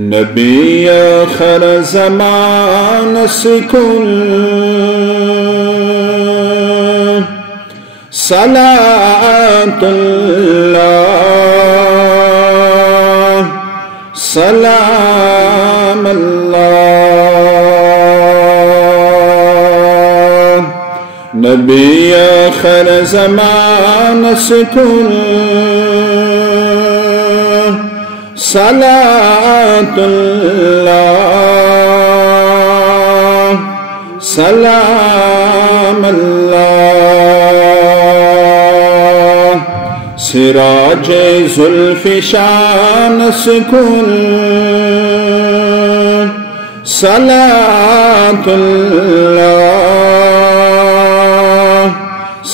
نبی آخر زمان سکن صلاة اللہ سلام اللہ نبی آخر زمان سکن صلاة اللہ سلام اللہ سراج زلف شان سکن صلاة اللہ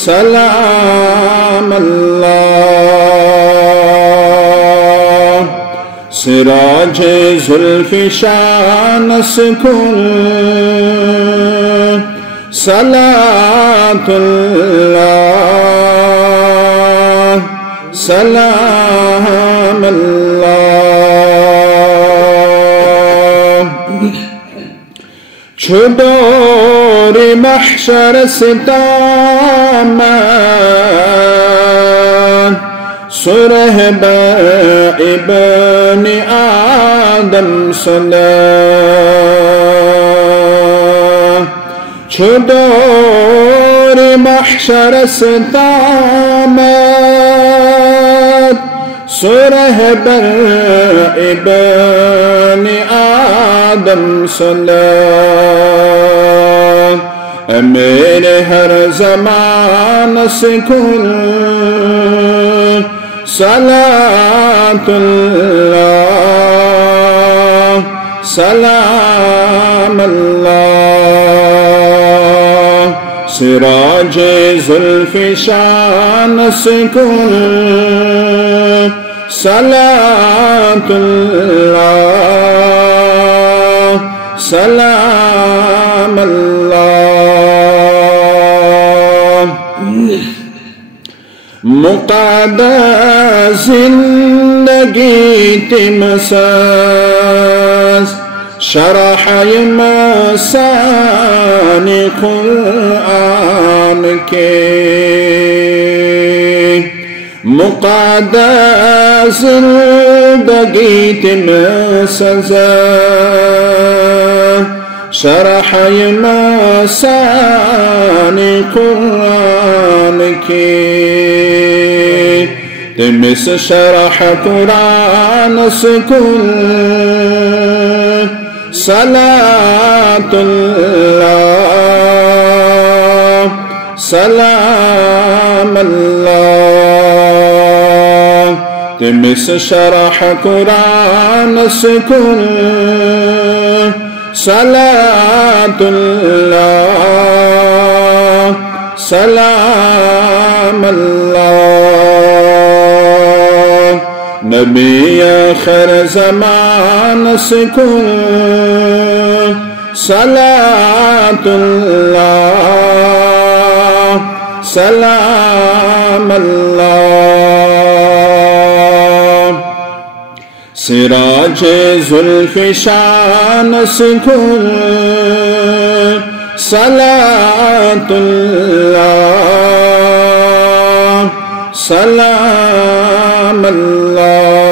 سلام اللہ سراج زلف شان سکن صلاة اللہ سلام اللہ چدور محشر ستامت سرہ ابن آدم صلاح چدور محشر ستامت سرہ ابن آدم صلاح میرے ہر زمان سکن صلاة اللہ سلام اللہ سراج زلف شان سکن صلاة اللہ سلام اللہ مقعدہ زندگی تمساس شرح مسانی قرآن کے مقعدہ زندگی تمساس شرح مسانی قرآن کی تمس شرح قرآن سکن صلاة اللہ سلام اللہ تمس شرح قرآن سکن صلاة اللہ سلام اللہ نبی آخر زمان سکن صلاة اللہ سلام اللہ سراج زلف شان سکن صلاة اللہ سلام اللہ